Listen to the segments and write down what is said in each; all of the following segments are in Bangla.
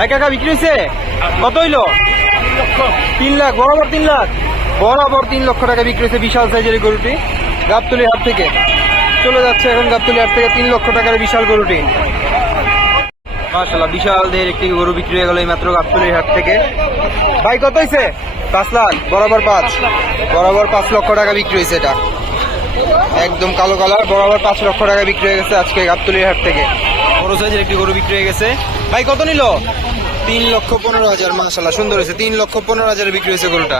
ভাই বিক্রি হয়েছে কত হইল? তিন লাখ, বরাবর তিন লাখ? বরাবর তিন লক্ষ টাকা বিক্রি হয়েছে বিশাল সাইজের গরুটি, গাবতলি হাট থেকে। চলে যাচ্ছে এখন গাবতলি হাট থেকে তিন লক্ষ টাকার বিশাল গরুটি। মাশাল্লাহ বিশাল দেহের একটি গরু বিক্রি হয়ে গেল এই মাত্র গাবতলির হাট থেকে। ভাই, কত হয়েছে পাঁচ লাখ, বরাবর পাঁচ। বরাবর পাঁচ লক্ষ টাকা বিক্রি হয়েছে এটা। একদম কালো কালার, বরাবর পাঁচ লক্ষ টাকা বিক্রি হয়ে গেছে আজকে গাবতলির হাট থেকে। বড় সাইজের একটি গরু বিক্রি হয়ে গেছে। ভাই, কত নিল? তিন লক্ষ পনেরো হাজার মাসাল্লাহ সুন্দর হয়েছে। তিন লক্ষ পনেরো হাজারে বিক্রি হয়েছে গরুটা।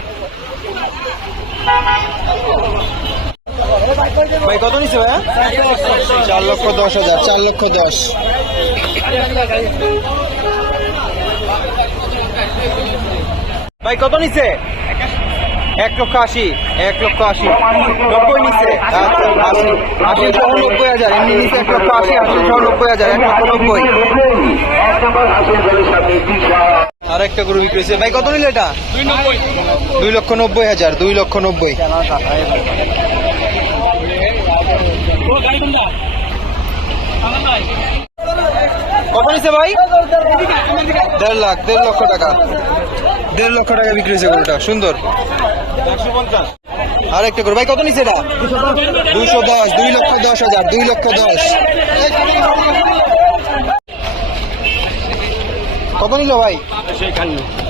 ভাই, কত নিছে ভাইয়া? চার লক্ষ দশ হাজার, চার লক্ষ দশ। ভাই, কত নিছে? এক লক্ষ আশি, এক লক্ষ আশি। নব্বই নিচ্ছে আশি। সহ নব্বই হাজার, এমনি নিচ্ছে এক লক্ষ আশি আশি সহ নব্বই হাজার, এক লক্ষ নব্বই। আর একটা গরু বিক্রি হয়েছে। ভাই, কত নিল এটা? দুই লক্ষ নব্বই হাজার, দুই লক্ষ নব্বই। কত নিচ্ছে ভাই? দেড় লাখ, দেড় লক্ষ টাকা। দেড় লক্ষ টাকা বিক্রি হয়েছে গরুটা, সুন্দর। আর একটা গরু, ভাই, কত নিচ্ছে এটা? দুইশো দশ, দুই লক্ষ দশ হাজার, দুই লক্ষ দশ। কত নিল ভাই?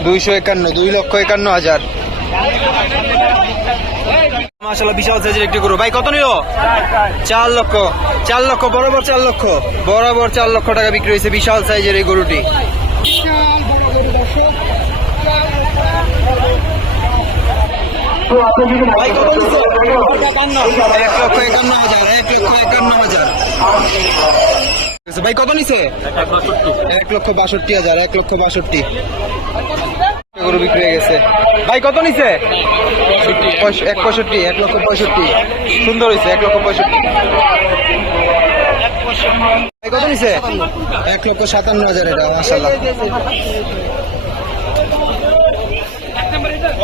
দুইশো একান্ন, দুই লক্ষ একান্ন হাজার। মাসাল্লাহ বিশাল সাইজের একটি গরু। ভাই, কত নিল? চার লক্ষ চার লক্ষ, বরাবর চার লক্ষ। বরাবর চার লক্ষ টাকা বিক্রি হয়েছে বিশাল সাইজের এই গরুটি। এক লক্ষ একান্ন হাজার, এক লক্ষ একান্ন হাজার। ভাই, কত নিছে? এক লক্ষ বাষট্টি হাজার, এক লক্ষ বাষট্টি। গরু বিক্রি হয়ে গেছে। ভাই, কত নিছে? এক পঁয়ষট্টি, এক লক্ষ পঁয়ষট্টি। সুন্দর হয়েছে এক লক্ষ পঁয়ষট্টি। কত নিছে? এক লক্ষ সাতান্ন হাজার এটা মাসাল্লাহ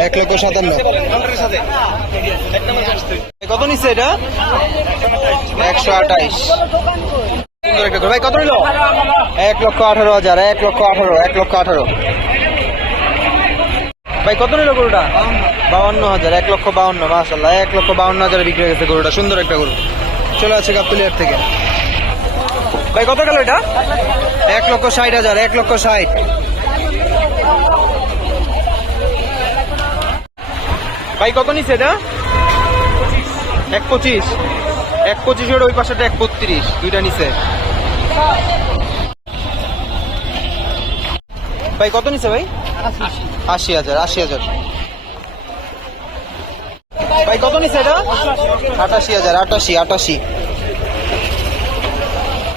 এক লক্ষ সাতান্ন। কত নিচ্ছে এটা? একশো আঠাইশ। সুন্দর একটা ভাই, কত নিল? এক লক্ষ আঠারো হাজার, এক লক্ষ আঠারো, এক লক্ষ আঠারো। ভাই, কত নিল গরুটা? বাউন্ন হাজার, এক লক্ষ বাউন্ন মাসাল্লাহ এক লক্ষ বাউন্ন হাজারে বিক্রি হয়ে গেছে গরুটা, সুন্দর একটা গরু। চলে আছে গাবতলিয়ার থেকে। ভাই, কত গেল এটা? এক লক্ষ ষাট হাজার, এক লক্ষ ষাট। ভাই, কত নিচ্ছে এটা? এক পঁচিশ। এক পঁচিশ ওই পাশেটা এক বত্রিশ, দুইটা নিচে ভাই, কত নিছে ভাই? আশি হাজার আশি হাজার। ভাই, কত নিছে এটা? আটাশি হাজার, আটাশি আটাশি।